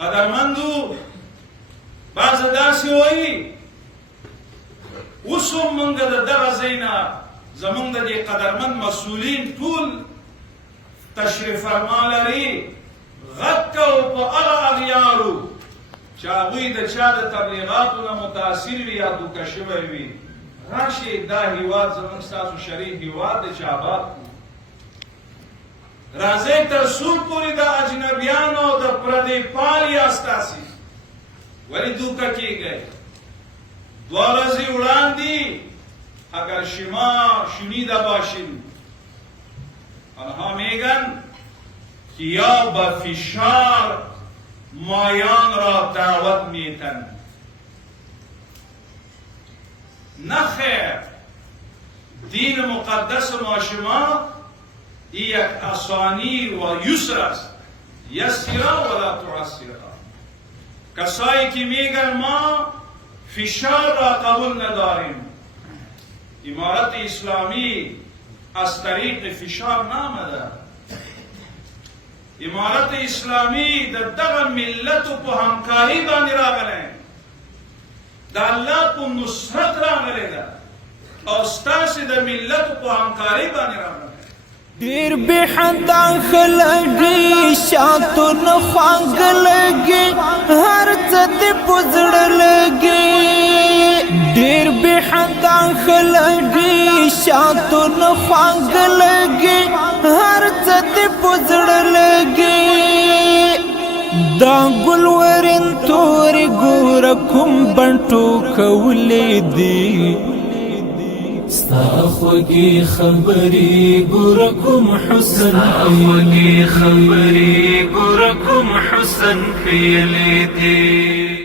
قدرمندو بعض داسې وایي اوس هم موږ د دغه ځای نه زموږ د دې قدرمند مسؤلین ټول تشریف فرما لري غږ کوو په هغه اغیارو چې هغوی د چا د تبلیغاتو نه متاثر وي یا دوکه شوی وي راشئ دا هیواد زموږ ستاسو شریک هیواد دی چې آباد کړو راځئ تر څو پورې د اجنبیانو د پردی پال یاست تاسې ولې دوکه کیږئ 2 ورځې وړاندې اگر شما شنیده باشین آنها میگن که یا به فشار مایان را دعوت میتن نه خیر دین مقدس ما شما یک آسانی و یسر است یسرا ولا تعسرا کسایی که میگن ما فشار را قبول نداریم امارت اسلامی از طریق فشار نامده امارت اسلامی د دغه ملت په همکاري باندې راغلی د الله په نصرت راغلی ده او ستاسې د ملت په همکاري باندې راغلی ډېر بې حده خلګي شاتونه خوږ لګي هر څه دې په زړه لګي ډېر بې حده خلګي شاتونه خوږ لګي هر څه دې په زړه لګي دا ګلورین تورې ګوره کوم بڼ ټوکولې دي ستا خوږې خبرې ګوره کوم حسن خوږې خبرې ګوره کوم حسن پیلې دي